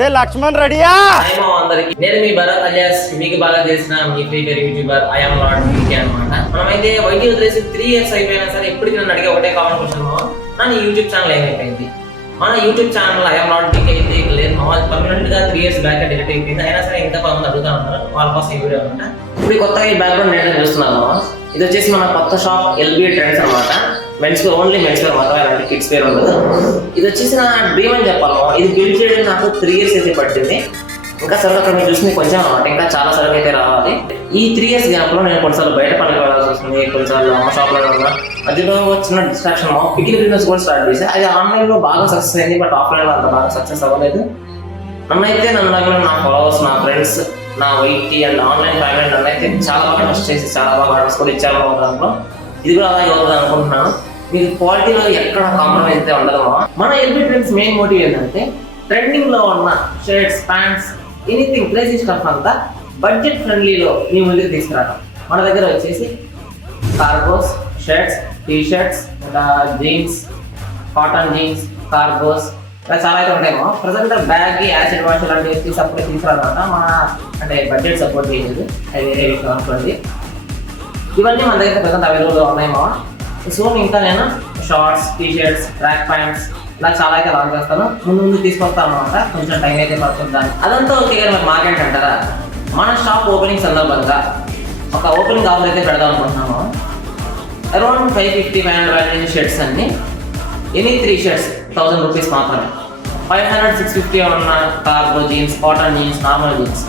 రే లక్ష్మణ్ రెడీయా? అందరికి నేను మీ భరత్ అలియాస్ మీకు బాగా తెలిసిన మీ free fire YouTuber I'm not VK అనమాట. మనమైతే వైటీ వదిలేసి 3 years అయిపోయినా సరే ఎప్పటికీ నన్ను అడిగే ఒకటే కామన్ క్వశ్చన్, నా యూట్యూబ్ ఛానల్ ఏమైపోయింది? మన యూట్యూబ్ ఛానల్ ఐఎమ్ నాట్ వీకే అయితే లేదు, మా పర్మనెంట్ గా 3 years బ్యాక్ డిలీట్ అయిపోయింది. అయినా సరే ఇంకా కొంతమంది అడుగుతా ఉన్నారు, వాళ్ళ కోసం ఈ వీడియో అనమాట. ఇప్పుడు కొత్తగా ఈ బ్యాక్గ్రౌండ్ నేను చూస్తున్నాను. ఇది వచ్చేసి మన కొత్త షాప్ ఎల్బీ ట్రెండ్స్ అనమాట. Men's wear, only men's wear మాత్రమే, అలాంటి కిడ్స్ వేర్ ఉండదు. ఇది వచ్చేసి నా డ్రీమ్ అని చెప్పాలి. ఇది బిల్డ్ చేయడానికి నాకు 3 years అయితే పట్టింది. ఇంకా సరుకు అక్కడ మీరు చూసింది కొంచెం అనమాట, ఇంకా చాలా సరుకు అయితే రావాలి. ఈ 3 years గ్యాప్లో నేను కొన్నిసార్లు బయట పనికి వెళ్ళాల్సి వస్తుంది, కొన్నిసార్లు అమ్మ షాప్లో ఉన్నా. మధ్యలో చిన్న డిస్ట్రాక్షన్ పికిల్ బిజినెస్ కూడా స్టార్ట్ చేసి అది ఆన్లైన్లో బాగా సక్సెస్ అయింది, బట్ ఆఫ్లైన్లో అంత బాగా సక్సెస్ అవ్వలేదు. నన్నైతే నా ఫాలోవర్స్, నా ఫ్రెండ్స్, నా వైటీ అండ్ ఆన్లైన్ ఫ్యామిలీ నన్ను అయితే చాలా బాగా ట్రస్ట్ చేసి చాలా బాగా ఆర్డర్స్ కూడా ఇచ్చారు దాంట్లో. ఇది కూడా అలాగే అవుతుంది అనుకుంటున్నాను. మీకు క్వాలిటీలో ఎక్కడ కాంప్రమైజ్ అయితే ఉండదు. మన ఎల్బీ ట్రెండ్స్ మెయిన్ మోటివ్ ఏంటంటే ట్రెండింగ్ లో ఉన్న shirts, pants, anything crazy stuff అంతా బడ్జెట్ ఫ్రెండ్లీలో మీ ముందుకు తీసుకురావడం. మన దగ్గర వచ్చేసి cargos, shirts, T shirts, jeans, cotton jeans, cargos ఇలా చాలా అయితే ఉంటాయేమో. ప్రజెంట్ బ్యాగ్, యాసిడ్ వాష్ లాంటివి సపోర్ట్ తీసుకురావడం మన అంటే బడ్జెట్ సపోర్ట్ చేయలేదు, అది వేరే విషయం అనుకోండి. ఇవన్నీ మన దగ్గర ప్రజెంట్ అవైలబుల్గా ఉన్నాయేమో. సో ఇంకా నేను shorts, T shirts, track pants ఇలా చాలా అయితే లాంచ్ చేస్తాను. ముందు తీసుకొస్తాను అనమాట, కొంచెం టైం అయితే పడుతుంది దాన్ని. అదంతా ఓకే కానీ మరి మార్కెట్ అంటారా, మన షాప్ ఓపెనింగ్ సందర్భంగా ఒక ఓపెనింగ్ ఆఫర్ అయితే పెడదాం అనుకుంటున్నాము. అరౌండ్ 550-500 షర్ట్స్ అన్ని, ఎనీ 3 షర్ట్స్ 1000 రూపీస్ మాత్రమే. 500-650 ఉన్న cargo jeans, cotton jeans, normal jeans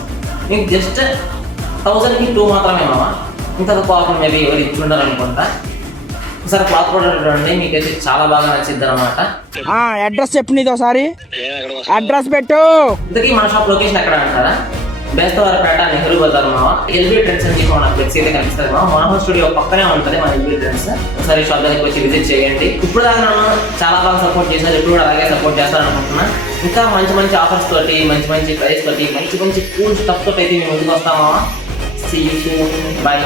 మీకు జస్ట్ 1000కి 2 మాత్రమే మామ. ఇంకా కాటన్ మేబీ ఎవరు ఇచ్చుంటారు అనుకుంటా. ఒకసారి క్లాత్ ప్రోడక్ట్ చూడండి, మీకైతే చాలా బాగా నచ్చింది అనమాట. అడ్రస్ చెప్పు, నీతో ఒకసారి అడ్రస్ పెట్టు. ఇంతకీ మన షాప్ లొకేషన్ ఎక్కడ అంటారా, బేస్తవారపేట, నెహ్రూ బజార్ మామ. ఎల్బీ ట్రెండ్స్ అని మన ఫ్లెక్సీ అయితే కనిపిస్తుంది మామ. మనోహర్ స్టూడియో పక్కనే ఉంటుంది మన ఎల్బీ ట్రెండ్స్. ఒకసారి షాప్ దగ్గరికి వచ్చి విజిట్ చేయండి. ఇప్పుడు దాకా నన్ను చాలా బాగా సపోర్ట్ చేశారు, ఇప్పుడు కూడా అలాగే సపోర్ట్ చేస్తారనుకుంటున్నా. ఇంకా మంచి ఆఫర్స్ తోటి, మంచి ప్రైస్ తోటి, మంచి కూల్ స్టఫ్ తోటి అయితే మేము ముందుకు వస్తామా. See you soon, by.